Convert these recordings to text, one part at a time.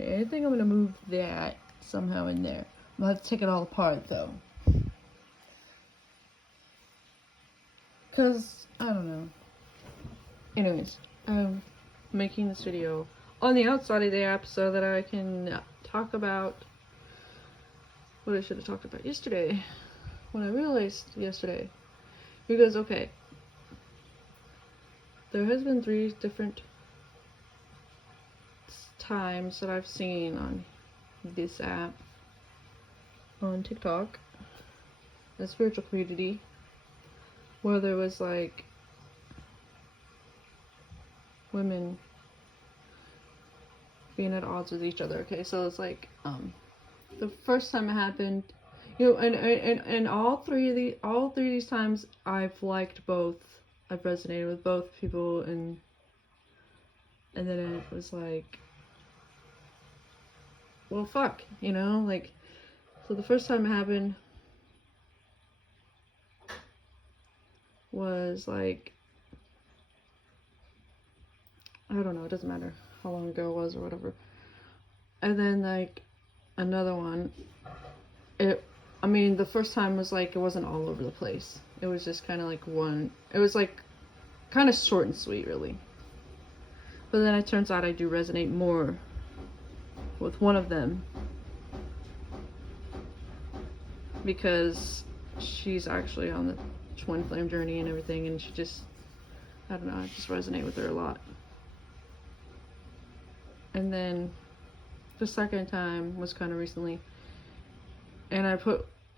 Okay, I think I'm gonna move that somehow in there. I'm gonna have to take it all apart though. Cause, I don't know. Anyways, I'm making this video on the outside of the app so that I can talk about what I should have talked about yesterday. When I realized yesterday. Because, okay, there has been 3 different times that I've seen on this app, on TikTok, the spiritual community, where there was like women being at odds with each other. Okay, so it's like the first time it happened, you know, and all three of these times I've liked both. I've resonated with both people, and then it was like, well, fuck, you know, like, so the first time it happened was like, I don't know, it doesn't matter how long ago it was or whatever. And then like another one, I mean, the first time was like, it wasn't all over the place. It was just kind of like one, it was like kind of short and sweet, really. But then it turns out I do resonate more with one of them, because she's actually on the twin flame journey and everything, and she just, I don't know, I just resonate with her a lot. And then the second time was kind of recently, and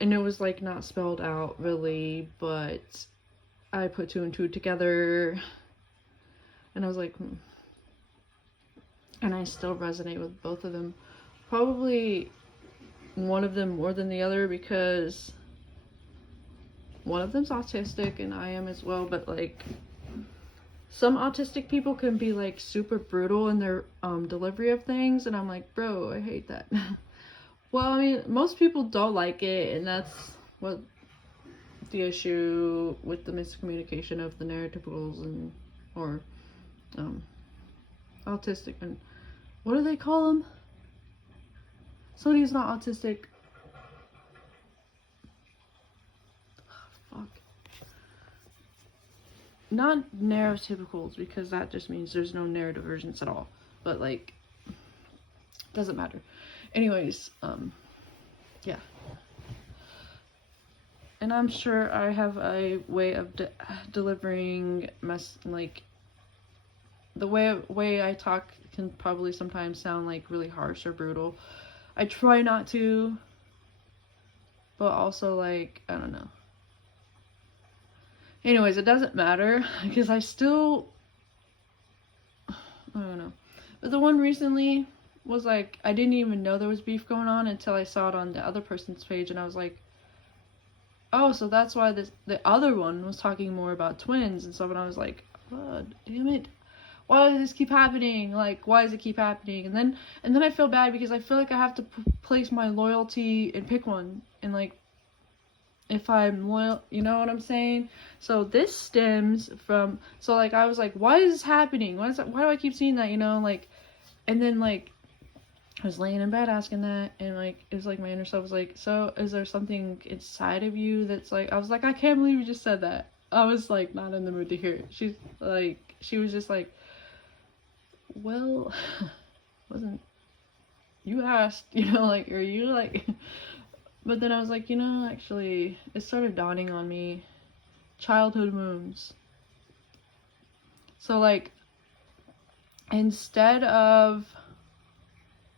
and it was like not spelled out really, but I put 2 and 2 together, and I was like, and I still resonate with both of them. Probably one of them more than the other, because one of them's autistic and I am as well, but like some autistic people can be like super brutal in their delivery of things, and I'm like, bro, I hate that. Well, I mean, most people don't like it, and that's what the issue with the miscommunication of the neurotypicals and or autistic, and what do they call them? Somebody who's not autistic. Fuck. Not neurotypicals, because that just means there's no neurodivergence at all. But like, doesn't matter. Anyways, yeah. And I'm sure I have a way of delivering like, the way I talk can probably sometimes sound like really harsh or brutal. I try not to, but also like, I don't know. Anyways, it doesn't matter, because I don't know. But the one recently was like, I didn't even know there was beef going on until I saw it on the other person's page, and I was like, oh, so that's why the other one was talking more about twins and stuff, and I was like, oh, damn it. Why does this keep happening? Like, why does it keep happening? And then I feel bad, because I feel like I have to place my loyalty and pick one, and like, if I'm loyal, you know what I'm saying? So this stems from, so like, I was like, why is this happening? Why do I keep seeing that, you know? Like, and then like, I was laying in bed asking that, and like, it was like my inner self was like, so is there something inside of you that's like, I was like, I can't believe you just said that. I was like, not in the mood to hear it. She was just like, well, wasn't, you asked, you know, like, are you like, but then I was like, you know, actually, it started dawning on me, childhood wounds. So like, instead of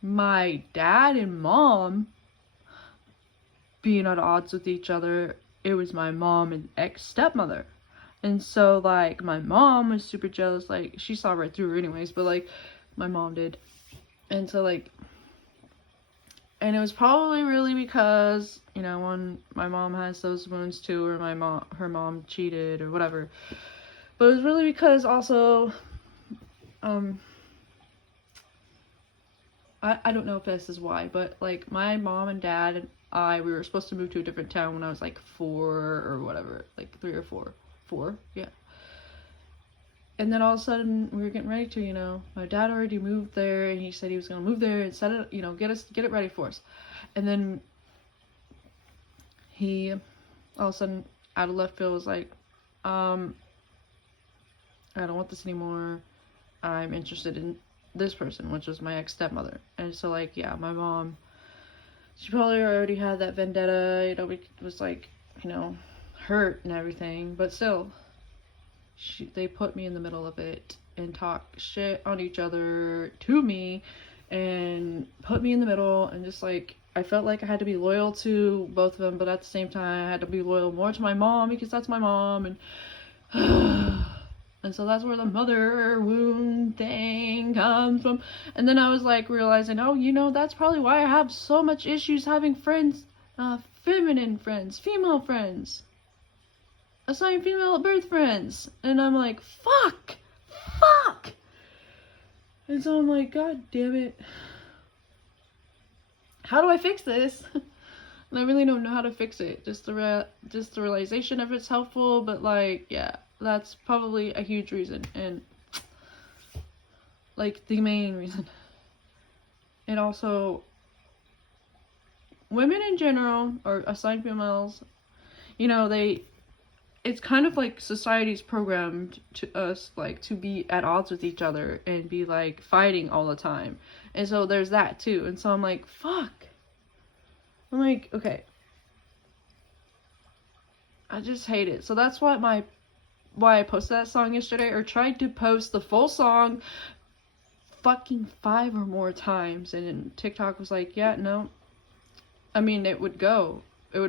my dad and mom being at odds with each other, it was my mom and ex-stepmother. And so like, my mom was super jealous, like, she saw right through her anyways, but like, my mom did. And so like, and it was probably really because, you know, when my mom has those wounds too, or her mom cheated or whatever. But it was really because also, I don't know if this is why, but like, my mom and dad and we were supposed to move to a different town when I was like 4 or whatever, like 3 or 4. 4, yeah. And then all of a sudden we were getting ready to, my dad already moved there, and he said he was gonna move there and set it, get it ready for us. And then he all of a sudden out of left field was like, I don't want this anymore. I'm interested in this person, which was my ex-stepmother. And so like, yeah, my mom, she probably already had that vendetta, it was like, hurt and everything, but still, they put me in the middle of it and talk shit on each other to me and put me in the middle, and just like, I felt like I had to be loyal to both of them, but at the same time I had to be loyal more to my mom because that's my mom, and and so that's where the mother wound thing comes from. And then I was like realizing, that's probably why I have so much issues having friends, feminine friends, female friends, assigned female at birth friends. And I'm like, fuck. And so I'm like, God damn it. How do I fix this? And I really don't know how to fix it. Just the realization of it's helpful, but like, yeah, that's probably a huge reason, and like the main reason. And also, women in general, or assigned females, it's kind of like society's programmed to us, like, to be at odds with each other and be like fighting all the time. And so there's that too. And so I'm like, fuck. I'm like, okay. I just hate it. So that's why I posted that song yesterday, or tried to post the full song fucking 5 or more times, and then TikTok was like, yeah, no. I mean, it would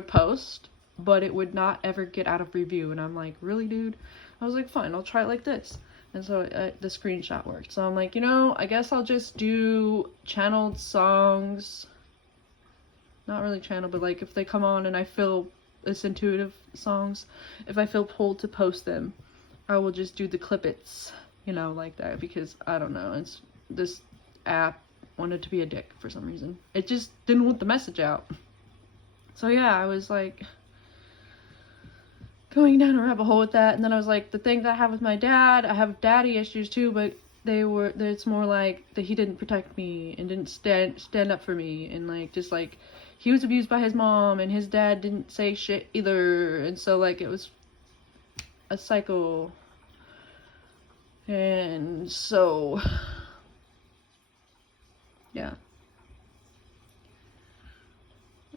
post, but it would not ever get out of review. And I'm like, really, dude? I was like, fine, I'll try it like this. And so the screenshot worked. So I'm like, I guess I'll just do channeled songs. Not really channel, but like if they come on and I feel it's intuitive songs, if I feel pulled to post them, I will just do the clippets, like that, because I don't know, this app wanted to be a dick for some reason. It just didn't want the message out. So yeah, I was like going down a rabbit hole with that. And then I was like, the thing that I have with my dad, I have daddy issues too, but it's more like that he didn't protect me and didn't stand up for me, and like, just like, he was abused by his mom, and his dad didn't say shit either, and so like, it was a cycle. And so yeah,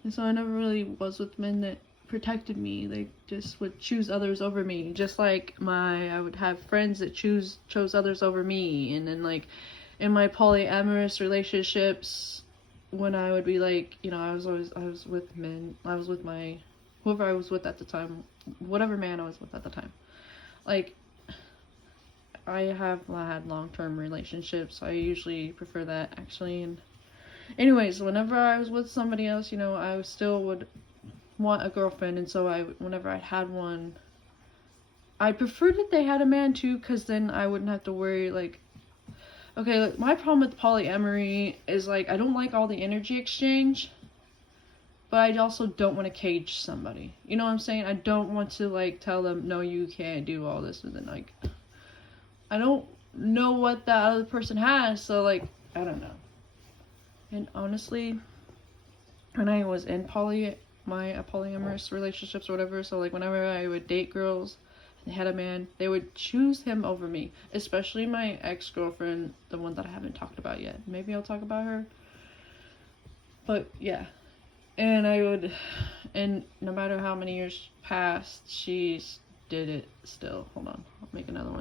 and so I never really was with men that protected me. They just would choose others over me, just like I would have friends that chose others over me. And then like in my polyamorous relationships, when I would be like, I was with men, I was with whoever I was with at the time, whatever man I was with at the time. Like, I had long-term relationships. I usually prefer that, actually. And anyways, whenever I was with somebody else, I still would want a girlfriend. And so whenever I had one, I preferred that they had a man too, because then I wouldn't have to worry, like, okay, like, my problem with polyamory is, like, I don't like all the energy exchange, but I also don't want to cage somebody. You know what I'm saying? I don't want to, like, tell them, no, you can't do all this, and then, like, I don't know what that other person has, so, like, I don't know. And honestly, when I was in polyamorous relationships or whatever, so, like, whenever I would date girls, they had a man, they would choose him over me. Especially my ex-girlfriend, the one that I haven't talked about yet. Maybe I'll talk about her. But yeah. And no matter how many years passed, she did it still. Hold on, I'll make another one.